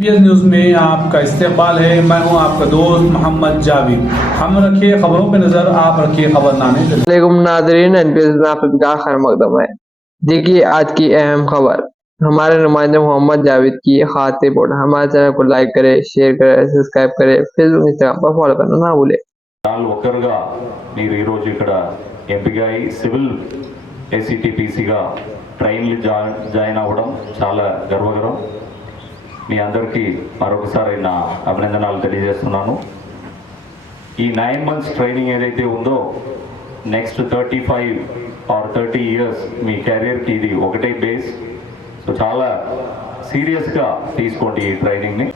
News में आपका इस्तेमाल है। मैं हूं आपका दोस्त मोहम्मद जावेद। हम रखिए खबरों पे नजर, आप रखिए खबरनामे पे। वालेकुम नाज़रीन, आपका खैर मकदम है। देखिए आज की अहम खबर। हमारे नुमाइंदे मोहम्मद जावेद की ये खास रिपोर्ट। हमारे चैनल को लाइक करें, शेयर करें, सब्सक्राइब करें, फेसबुक इंस्टाग्राम पर फॉलो करना ना भूलें। ఒక్కరుగా మీరు ఈరోజు ఇక్కడ ఎంపికై సివిల్ ఏసీటీపీసీగా ట్రైన్లు జాయిన్ అవ్వడం చాలా గర్వకరం. మీ అందరికీ మరొకసారి నా అభినందనలు తెలియజేస్తున్నాను. ఈ 9 months ట్రైనింగ్ ఏదైతే ఉందో నెక్స్ట్ 35 or 30 years మీ కెరీర్కి ఇది ఒకటే బేస్. సో చాలా సీరియస్గా తీసుకోండి ఈ ట్రైనింగ్ని.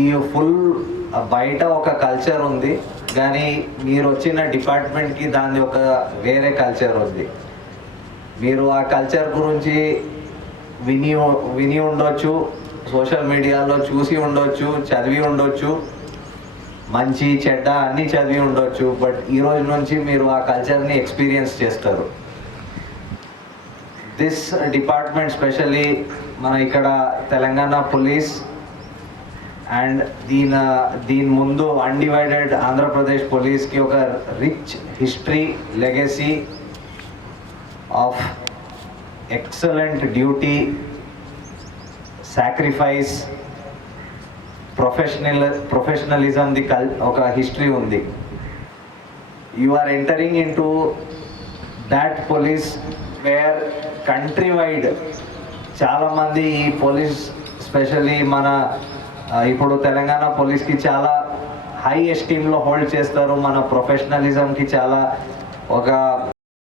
ఈ ఫుల్ బయట ఒక కల్చర్ ఉంది, కానీ మీరు వచ్చిన డిపార్ట్మెంట్కి దాన్ని ఒక వేరే కల్చర్ ఉంది. మీరు ఆ కల్చర్ గురించి విని ఉండొచ్చు, సోషల్ మీడియాలో చూసి ఉండొచ్చు, చదివి ఉండొచ్చు, మంచి చెడ్డ అన్నీ చదివి ఉండొచ్చు. బట్ ఈరోజు నుంచి మీరు ఆ కల్చర్ని ఎక్స్పీరియన్స్ చేస్తారు. దిస్ డిపార్ట్మెంట్ స్పెషల్లీ మన ఇక్కడ తెలంగాణ పోలీస్ అండ్ దీని ముందు అన్డివైడెడ్ ఆంధ్రప్రదేశ్ పోలీస్కి ఒక rich history, legacy of excellent duty, sacrifice, ప్రొఫెషనలిజంది ఒక హిస్టరీ ఉంది. You are entering in to that police wear country wide చాలామంది ఈ పోలీస్ స్పెషల్లీ మన ఇప్పుడు తెలంగాణ పోలీస్కి చాలా హై ఎస్టీమ్లో హోల్డ్ చేస్తారు. మన ప్రొఫెషనలిజంకి చాలా ఒక